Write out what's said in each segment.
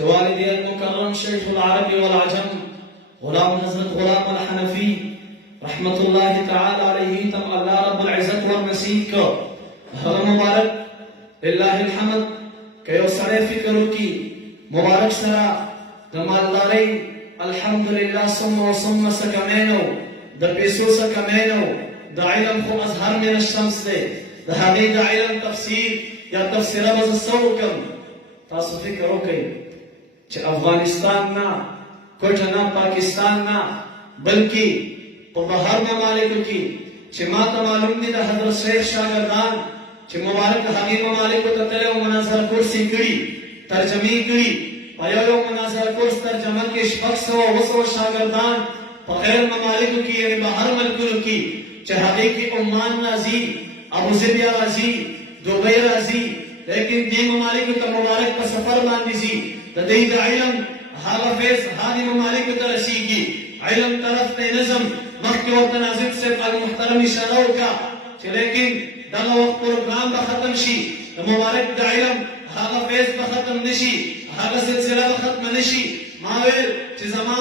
والدي المكرم شيخ العرب والعجم غلام حضرت غلام الحنفي رحمة الله تعالى عليه تم الله رب العزة والمسيح هر مبارك لله الحمد كيو سره فکرو کی مبارک سرا دمالداری الحمد لله ثم سکمینو د پیسو سکمینو د علم خو ازهر من الشمس ده د هغه د علم تفسیر یا تفسیر بز سوکم تاسو فکر وکئ چې افغانستان نه کوټه نه پاکستان نه بلکې په بهر ممالکو کې چې ماته معلوم دي د حضرت شیخ شاګردان چې مبارک هغه ممالکو ته تلو مناظره کورسي کړي ترجمه کړي په یو مناظره کورس ترجمه کې شپږ سوه اووه سوه شاګردان په غیر ممالکو کې یعنې بهر ملکونو کې چې هغې کې عمان راځي ابوظبي راځي دوبۍ راځي لیکن دې ممالکو ته مبارک په سفر باندې ځي د دې د علم هغه فیض هغې ممالکو ته رسیږي علم طرف ته نظم مخکې ورته ناظم صاحب المحترم اشاره وکړه چې لیکن دغه وخت پروګرام به ختم شي د مبارک د علم هغه فیض به ختم نشي هغه سلسله به ختمه نشي ما ویل چې زما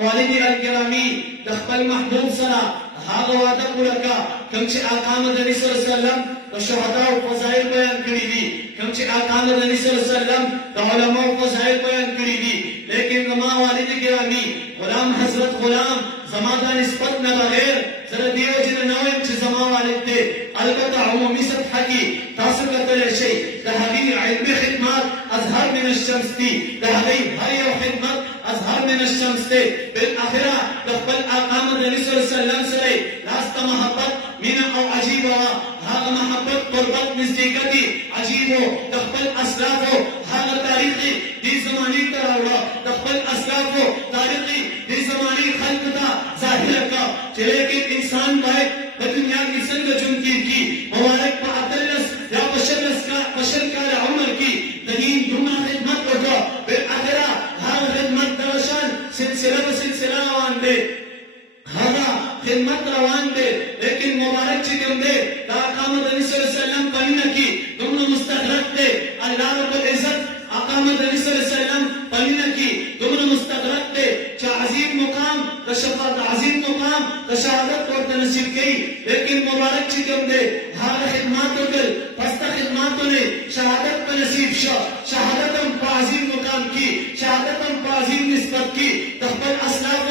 والدي الکرامي د خپل محبوب سره هغه وعده پوره کړه کوم چې آقا مدني صلی الله علیه وسلم د شهداو فضایل بیان کړي دي کوم چې آقا مدني صلی الله علیه وسلم د علماو فضایل بیان کړي دي لیکن زما والد ګرامي غلام حضرت غلام زما دا نسبت نه بغیر زه د دې وجې نه نه وایم چې زما والد دی البته عمومي سطحه کې تاسو کتلی شئ د هغې علمي خدمات ازهر من الشمس دي د هغې هر یو خدمت ازهر من الشمس دی بالاخره د خپل آقا مدني صلی الله علیه وسلم سره لاس ته محبت مینه او عجیبه وه هغه محبت قربت نزدېکتې عجیب و د خپل اسلافو هغه تاریخ یې دې زمانې ته راوړه د خپل اسلافو تاریخ یې دې زمانې خلکو ته ظاهره کړه چې لیکن انسان باید په دنیا کې څنګه ژوند کېږي مبارک په 18 یا په 20 کاله عمر کې د دین دومره خدمت وکړه بالاخره هغه خدمت دغه شان سلسله به سلسله روان دی هغه خدمت روان دی لیکن مبارک چې کوم دی د آقا مدني صلی الله علیه وسلم په مینه کې دومره مستغرق دی الله رب العزت آقا مدني صلی الله علیه وسلم په مینه کې دومره مستغرق دی چې عظیم مقام د شفاعت عظیم مقام د شهادت ورته نصیب کوي لیکن مبارک چې کوم دی هغه خدمات وکړل پسته خدماتونه شهادت په نصیب شو شهادت هم په عظیم مقام کې شهادت هم په عظیم نسبت کې د خپل اسلاف